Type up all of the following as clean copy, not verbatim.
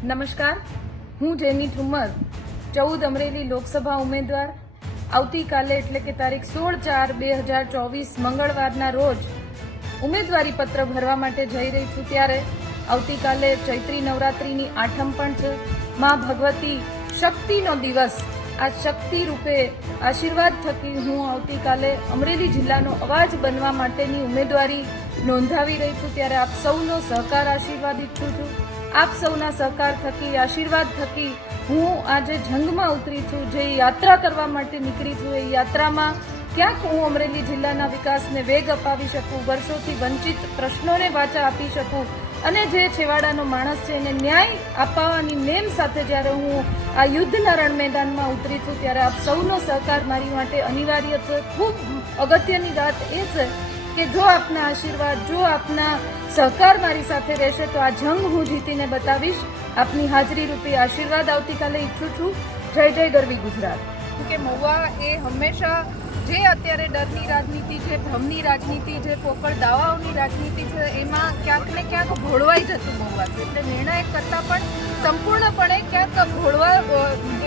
નમસ્કાર, હું જેની ઠુમર 14 અમરેલી લોકસભા ઉમેદવાર આવતીકાલે એટલે કે તારીખ 16/4/2024 મંગળવારના રોજ ઉમેદવારી પત્ર ભરવા માટે જઈ રહી છું। ત્યારે આવતીકાલે ચૈત્રી નવરાત્રિની આઠમ પણ છે। માં ભગવતી શક્તિનો દિવસ, આ શક્તિ રૂપે આશીર્વાદ થકી હું આવતીકાલે અમરેલી જિલ્લાનો અવાજ બનવા માટેની ઉમેદવારી નોંધાવી રહી છું। ત્યારે આપ સૌનો સહકાર આશીર્વાદ ઈચ્છું છું। આપ સૌના સહકાર થકી, આશીર્વાદ થકી હું આજે જંગમાં ઉતરી છું। જે યાત્રા કરવા માટે નીકળી છું, એ યાત્રામાં ક્યાંક હું અમરેલી જિલ્લાના વિકાસને વેગ અપાવી શકું, વર્ષોથી વંચિત પ્રશ્નોને વાચા આપી શકું અને જે છેવાડાનો માણસ છે એને ન્યાય અપાવવાની નેમ સાથે જ્યારે હું આ યુદ્ધના રણ મેદાનમાં ઉતરી છું, ત્યારે આપ સૌનો સહકાર મારી માટે અનિવાર્ય છે। ખૂબ અગત્યની વાત એ છે કે જો આપના આશીર્વાદ, જો આપના સહકાર મારી સાથે રહેશે તો આ જંગ હું જીતીને બતાવીશ। આપની હાજરી રૂપી આશીર્વાદ આવતીકાલે ઈચ્છું છું। જય જય ગરવી ગુજરાત। કે મહુવા એ હંમેશા જે અત્યારે ડરની રાજનીતિ છે, ભ્રમની રાજનીતિ છે, પોકળ દાવાઓની રાજનીતિ છે, એમાં ક્યાંક ને ક્યાંક ભોળવાઈ જતું મહુવા છે। એટલે નિર્ણાયક કરતાં પણ સંપૂર્ણપણે ક્યાંક ભોળવા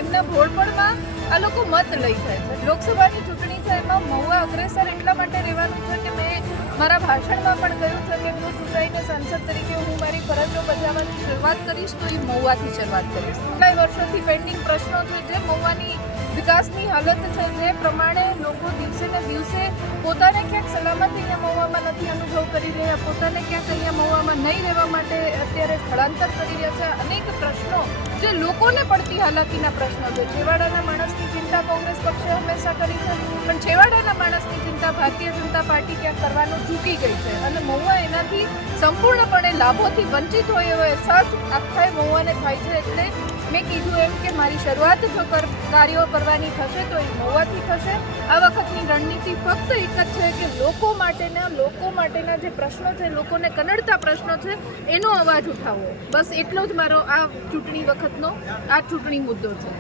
એમના ભોળપણમાં આ લોકો મત લઈ જાય છે। લોકસભાની ચૂંટણી છે, એમાં મહુવા અગ્રેસર એટલા માટે રહેવાનું છે કે મેં મારા ભાષણમાં પણ કહ્યું છે કે હું ચૂંટાઈને સાંસદ તરીકે હું મારી ફરજો બજાવવાની શરૂઆત કરીશ તો એ મહુવાથી શરૂઆત કરીશ। કેટલાય વર્ષોથી પેન્ડિંગ પ્રશ્નો છે, જે મહુવાની વિકાસની હાલત છે, જે પ્રમાણે લોકો દિવસે ને દિવસે પોતાને ક્યાંક સલામતી અહીંયા મહુવામાં નથી અનુભવ કરી રહ્યા, પોતાને ક્યાંક અહીંયા મહુવામાં નહીં રહેવા માટે અત્યારે સ્થળાંતર કરી રહ્યા છે। અનેક પ્રશ્નો જે લોકોને પડતી હાલાકીના પ્રશ્નો છે। છેવાડાના માણસની ચિંતા કોંગ્રેસ પક્ષે હંમેશા કરી છે, પણ છેવાડાના માણસની ચિંતા ભારતીય જનતા પાર્ટી ક્યાંક કરવાનું ચૂકી ગઈ છે અને મહુવા એનાથી સંપૂર્ણપણે લાભોથી વંચિત હોય એવો અહેસાસ આખા મહુવાને થાય છે। એટલે મેં કીધું એમ કે મારી શરૂઆત જો કાર્યો કરવાની થશે તો એ મહુવાથી થશે। આ વખતની રણનીતિ ફક્ત એક જ છે કે લોકો માટેના જે પ્રશ્નો છે, લોકોને કનડતા પ્રશ્નો છે, એનો અવાજ ઉઠાવવો। બસ એટલો જ મારો આ ચૂંટણી વખતનો આ ચૂંટણી મુદ્દો છે।